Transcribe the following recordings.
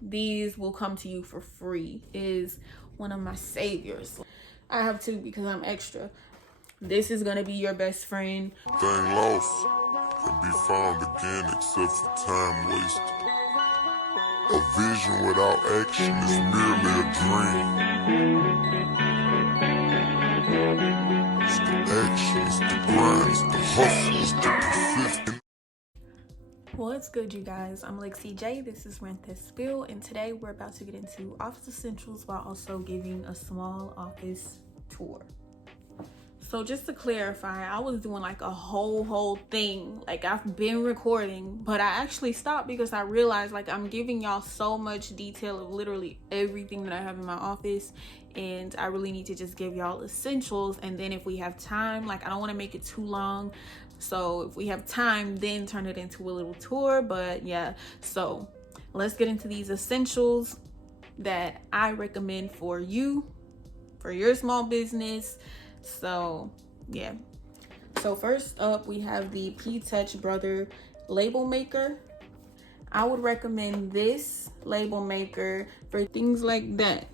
these will come to you for free. Is one of my saviors. I have two because I'm extra. This is gonna be your best friend. Thing lost can be found again except for time wasted. A vision without action is merely a dream. It's the action, it's the grind, it's the hustle, it's the persistence. What's good, you guys? I'm Lexi J. This is Rent This Spill, and today we're about to get into office essentials while also giving a small office tour. So just to clarify, I was doing like a whole thing. Like, I've been recording, but I actually stopped because I realized like I'm giving y'all so much detail of literally everything that I have in my office, and I really need to just give y'all essentials. And then if we have time, like, I don't want to make it too long. So if we have time, then turn it into a little tour. But yeah, so let's get into these essentials that I recommend for you, for your small business. So yeah, so first up we have the P-Touch Brother label maker. I would recommend this label maker for things like that.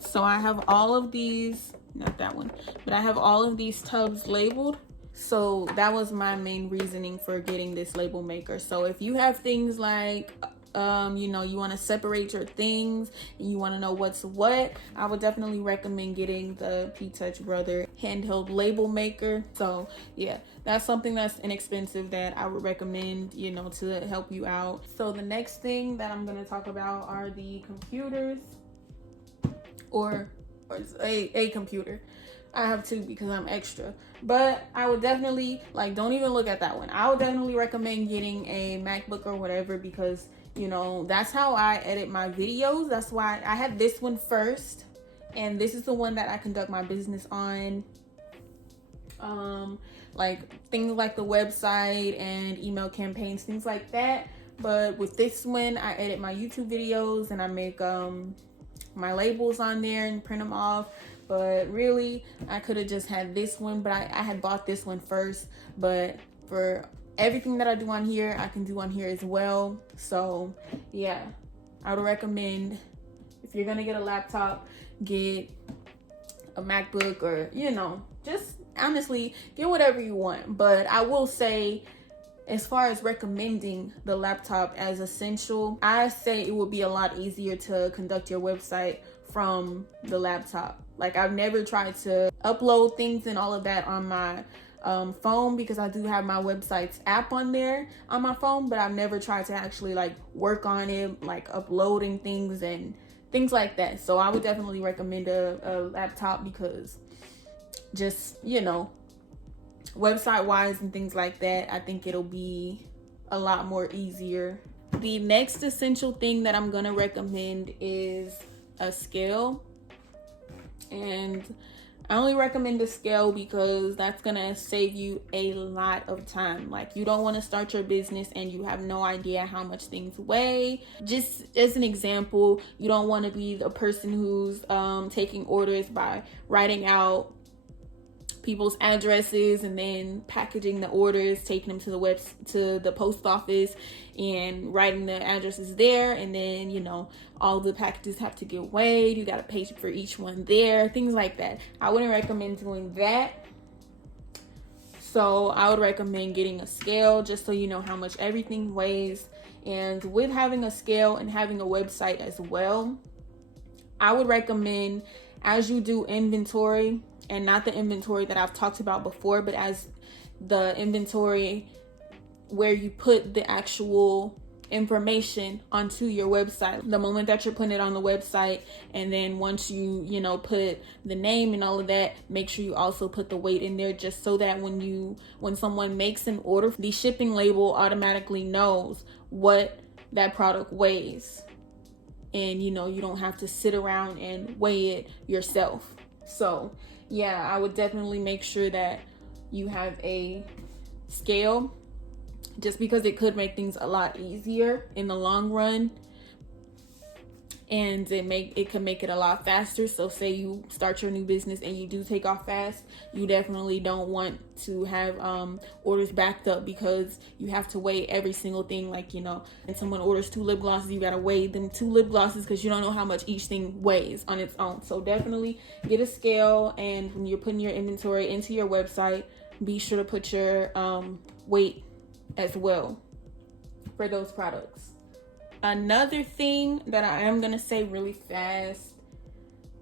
So I have all of these, not that one, but I have all of these tubs labeled. So that was my main reasoning for getting this label maker. So if you have things like you know, you want to separate your things and you want to know what's what, I would definitely recommend getting the P-Touch Brother handheld label maker. So yeah, that's something that's inexpensive that I would recommend, you know, to help you out. So the next thing that I'm going to talk about are the computers, or a computer. I have two because I'm extra, but I would definitely, like, don't even look at that one. I would definitely recommend getting a MacBook or whatever, because you know, that's how I edit my videos. That's why I had this one first, and this is the one that I conduct my business on. Like things like the website and email campaigns, things like that. But with this one, I edit my YouTube videos and I make my labels on there and print them off. But really, I could have just had this one, but I had bought this one first. But for everything that I do on here, I can do on here as well. So yeah, I would recommend, if you're gonna get a laptop, get a MacBook, or, you know, just honestly get whatever you want. But I will say, as far as recommending the laptop as essential, I say it would be a lot easier to conduct your website from the laptop. Like, I've never tried to upload things and all of that on my phone, because I do have my website's app on there on my phone, but I've never tried to actually like work on it, like uploading things and things like that. So I would definitely recommend a laptop, because just, you know, website wise and things like that, I think it'll be a lot more easier. The next essential thing that I'm gonna recommend is a scale, and I only recommend a scale because that's gonna save you a lot of time. Like, you don't want to start your business and you have no idea how much things weigh. Just as an example, you don't want to be the person who's taking orders by writing out people's addresses and then packaging the orders, taking them to the post office and writing the addresses there, and then, you know, all the packages have to get weighed, you got to pay for each one there, things like that. I wouldn't recommend doing that. So I would recommend getting a scale, just so you know how much everything weighs. And with having a scale and having a website as well, I would recommend, as you do inventory, and not the inventory that I've talked about before, but as the inventory where you put the actual information onto your website, the moment that you're putting it on the website, and then once you know, put the name and all of that, make sure you also put the weight in there, just so that when someone makes an order, the shipping label automatically knows what that product weighs, and, you know, you don't have to sit around and weigh it yourself. So yeah, I would definitely make sure that you have a scale, just because it could make things a lot easier in the long run. and it can make it a lot faster. So say you start your new business and you do take off fast, you definitely don't want to have orders backed up because you have to weigh every single thing. Like, you know, and someone orders 2 lip glosses, you gotta weigh them 2 lip glosses because you don't know how much each thing weighs on its own. So definitely get a scale, and when you're putting your inventory into your website, be sure to put your weight as well for those products. Another thing that I am going to say really fast,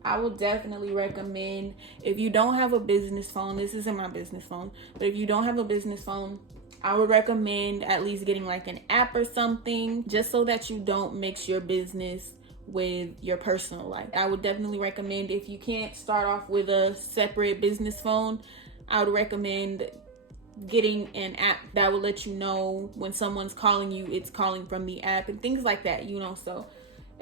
I will definitely recommend, if you don't have a business phone, this isn't my business phone, but if you don't have a business phone, I would recommend at least getting like an app or something, just so that you don't mix your business with your personal life. I would definitely recommend, if you can't start off with a separate business phone, I would recommend getting an app that will let you know when someone's calling you, it's calling from the app and things like that, you know. So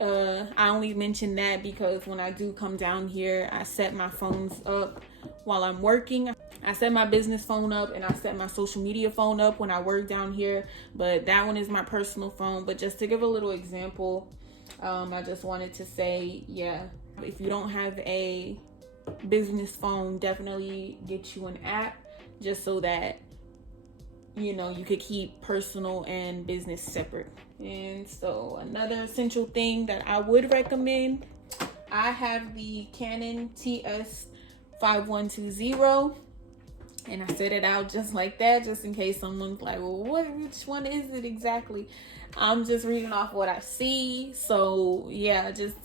I only mention that because when I do come down here, I set my phones up while I'm working. I set my business phone up and I set my social media phone up when I work down here, but that one is my personal phone. But just to give a little example, I just wanted to say, yeah, if you don't have a business phone, definitely get you an app, just so that, you know, you could keep personal and business separate. And so another essential thing that I would recommend, I have the Canon Ts Ts5120, and I set it out just like that, just in case someone's like, well, which one is it exactly? I'm just reading off what I see. So yeah, just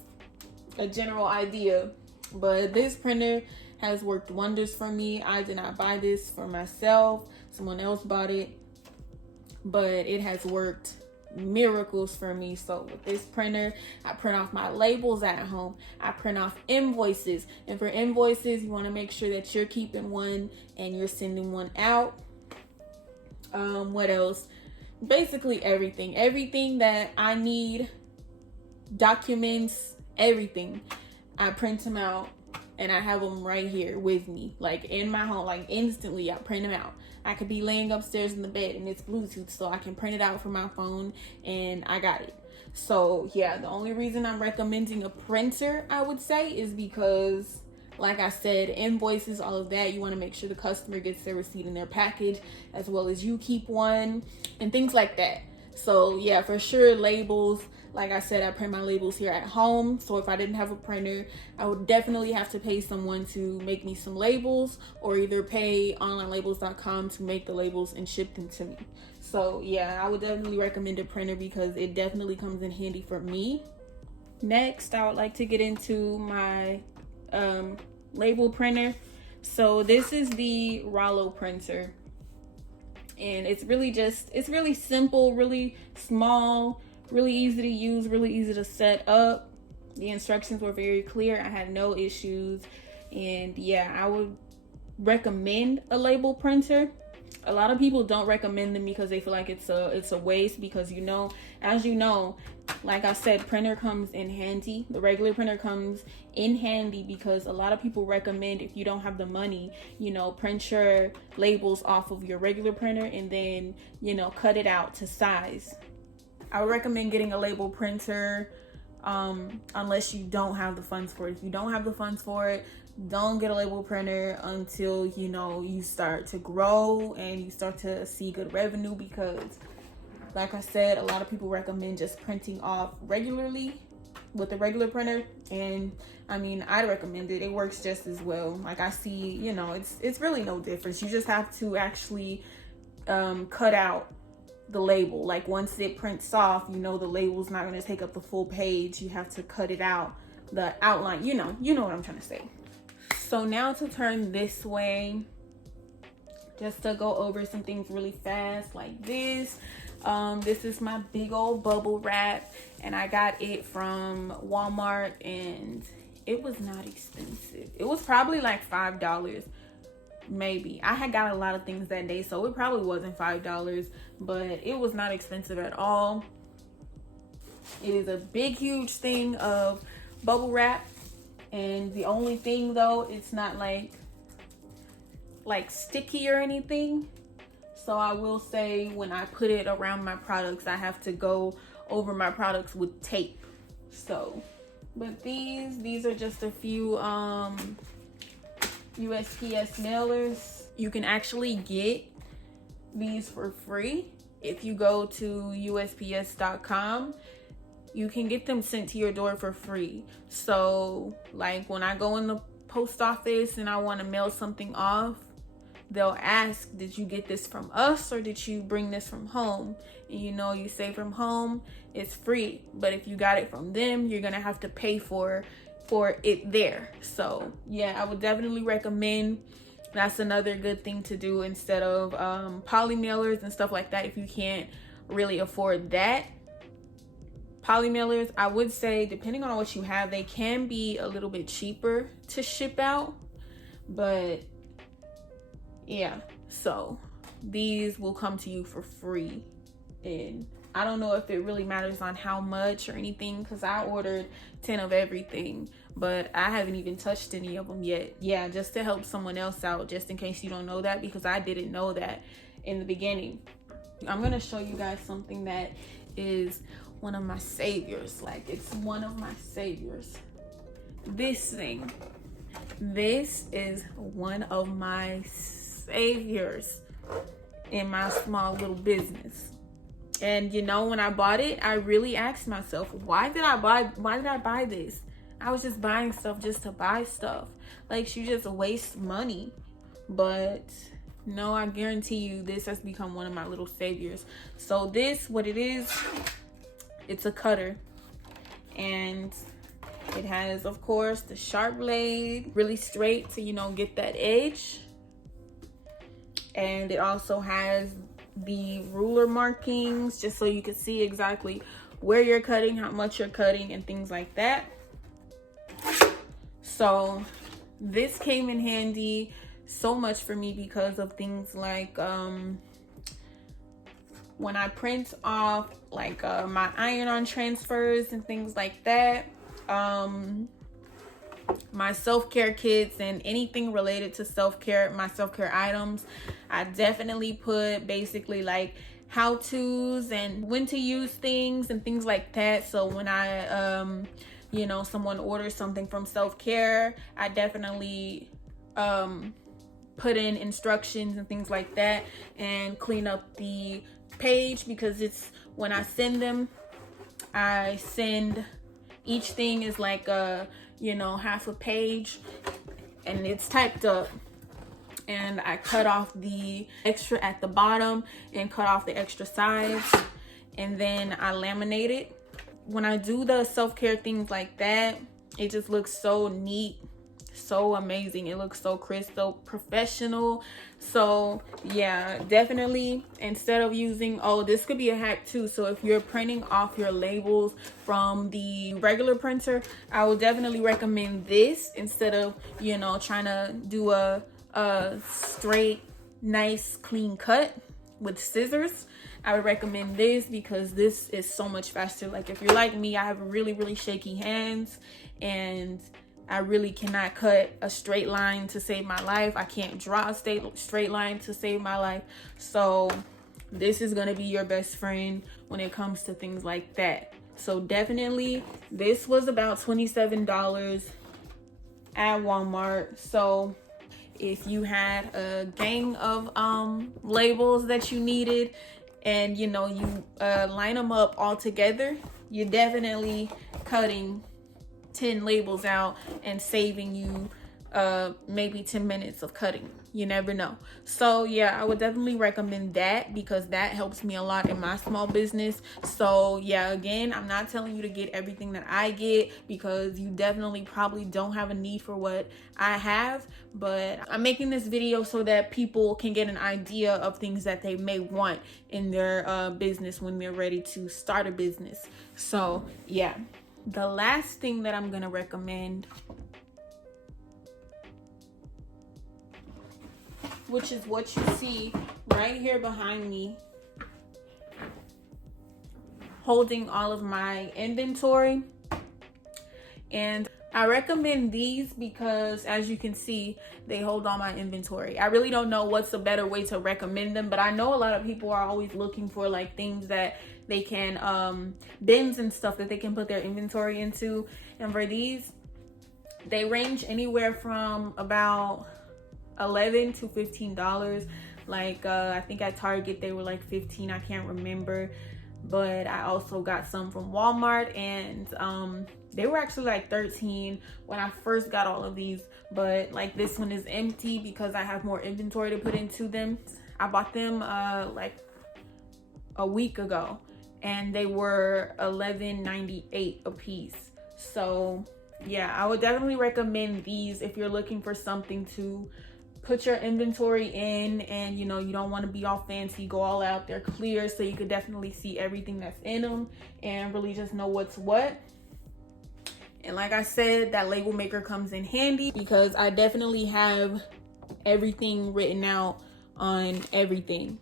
a general idea. But this printer has worked wonders for me. I did not buy this for myself. Someone else bought it, but it has worked miracles for me. So with this printer, I print off my labels at home. I print off invoices. And for invoices, you want to make sure that you're keeping one and you're sending one out. What else? Basically everything that I need, documents, everything. I print them out and I have them right here with me, like in my home, like instantly I print them out. I could be laying upstairs in the bed and it's Bluetooth, so I can print it out from my phone and I got it. So yeah, the only reason I'm recommending a printer, I would say, is because, like I said, invoices, all of that, you want to make sure the customer gets their receipt in their package, as well as you keep one and things like that. So yeah, for sure, labels. Like I said, I print my labels here at home. So if I didn't have a printer, I would definitely have to pay someone to make me some labels, or either pay onlinelabels.com to make the labels and ship them to me. So yeah, I would definitely recommend a printer because it definitely comes in handy for me. Next, I would like to get into my label printer. So this is the Rollo printer. And it's really simple, really small, really easy to use, really easy to set up. The instructions were very clear. I had no issues. And yeah, I would recommend a label printer. A lot of people don't recommend them because they feel like it's a waste, because, you know, as you know, like I said, printer comes in handy. The regular printer comes in handy because a lot of people recommend, if you don't have the money, you know, print your labels off of your regular printer and then, you know, cut it out to size. I would recommend getting a label printer unless you don't have the funds for it. If you don't have the funds for it, don't get a label printer until, you know, you start to grow and you start to see good revenue, because like I said, a lot of people recommend just printing off regularly with the regular printer, and I mean, I'd recommend it. It works just as well. Like I see, you know, it's really no difference. You just have to actually cut out the label. Like once it prints off, you know, the label's not going to take up the full page. You have to cut it out, the outline, you know what I'm trying to say. So now to turn this way, just to go over some things really fast, like this. This is my big old bubble wrap, and I got it from Walmart, and it was not expensive. It was probably like $5, maybe. I had got a lot of things that day, so it probably wasn't $5, but it was not expensive at all. It is a big, huge thing of bubble wrap, and the only thing though, it's not like sticky or anything. So I will say, when I put it around my products, I have to go over my products with tape. So But these are just a few USPS nailers. You can actually get these for free if you go to USPS.com. You can get them sent to your door for free. So like when I go in the post office and I want to mail something off, they'll ask, did you get this from us or did you bring this from home? And you know, you say from home, it's free. But if you got it from them, you're gonna have to pay for it there. So yeah, I would definitely recommend. That's another good thing to do instead of poly mailers and stuff like that. If you can't really afford that, poly mailers, I would say, depending on what you have, they can be a little bit cheaper to ship out. But yeah, so these will come to you for free. And I don't know if it really matters on how much or anything, because I ordered 10 of everything, but I haven't even touched any of them yet. Yeah, just to help someone else out, just in case you don't know that, because I didn't know that in the beginning. I'm gonna show you guys something that is one of my saviors. Like, it's one of my saviors. This thing. This is one of my saviors in my small little business. And you know, when I bought it, I really asked myself, why did I buy this? I was just buying stuff just to buy stuff. Like, you just waste money. But no, I guarantee you this has become one of my little saviors. So this, what it is, it's a cutter. And it has, of course, the sharp blade, really straight to, you know, get that edge. And it also has the ruler markings, just so you can see exactly where you're cutting, how much you're cutting, and things like that. So this came in handy so much for me because of things like when I print off like my iron-on transfers and things like that, my self-care kits and anything related to self-care, my self-care items, I definitely put basically like how-tos and when to use things and things like that. So when I you know, someone orders something from self-care, I definitely put in instructions and things like that and clean up the page, because it's, when I send them, I send, each thing is like a, you know, half a page, and it's typed up, and I cut off the extra at the bottom and cut off the extra sides, and then I laminate it. When I do the self-care things like that, it just looks so neat, so amazing. It looks so crisp, so professional. So yeah, definitely, instead of using, oh, this could be a hack too. So if you're printing off your labels from the regular printer, I would definitely recommend this instead of, you know, trying to do a straight, nice, clean cut with scissors. I would recommend this because this is so much faster. Like, if you're like me, I have really, really shaky hands, and I really cannot cut a straight line to save my life. I can't draw a straight line to save my life. So this is gonna be your best friend when it comes to things like that. So definitely, this was about $27 at Walmart. So if you had a gang of labels that you needed, and you know, you line them up all together, you're definitely cutting 10 labels out and saving you maybe 10 minutes of cutting. You never know. So yeah, I would definitely recommend that because that helps me a lot in my small business. So yeah, again, I'm not telling you to get everything that I get because you definitely probably don't have a need for what I have, but I'm making this video so that people can get an idea of things that they may want in their business when they're ready to start a business. So yeah, the last thing that I'm gonna recommend, which is what you see right here behind me, holding all of my inventory. And I recommend these because, as you can see, they hold all my inventory. I really don't know what's a better way to recommend them, but I know a lot of people are always looking for like things that they can, bins and stuff that they can put their inventory into. And for these, they range anywhere from about $11 to $15. Like I think at Target they were like 15, I can't remember. But I also got some from Walmart, and they were actually like 13 when I first got all of these. But like this one is empty because I have more inventory to put into them. I bought them like a week ago, and they were $11.98 a piece. So yeah, I would definitely recommend these if you're looking for something to put your inventory in, and you know, you don't want to be all fancy, go all out. They're clear, so you could definitely see everything that's in them and really just know what's what. And like I said, that label maker comes in handy because I definitely have everything written out on everything.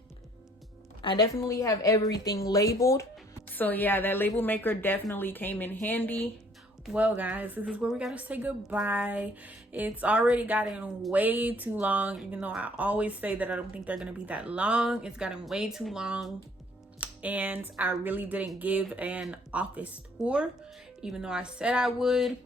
I definitely have everything labeled. So yeah, that label maker definitely came in handy. Well guys, this is where we gotta say goodbye. It's already gotten way too long, even though I always say that I don't think they're gonna be that long. It's gotten way too long, and I really didn't give an office tour, even though I said I would.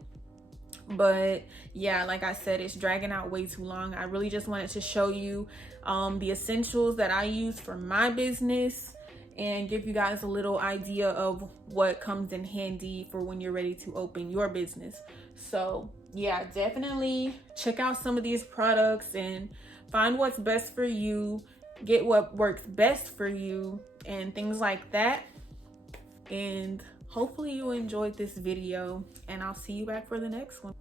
But yeah, like I said, it's dragging out way too long. I really just wanted to show you the essentials that I use for my business, and give you guys a little idea of what comes in handy for when you're ready to open your business. So yeah, definitely check out some of these products and find what's best for you, get what works best for you, and things like that. And hopefully you enjoyed this video, and I'll see you back for the next one.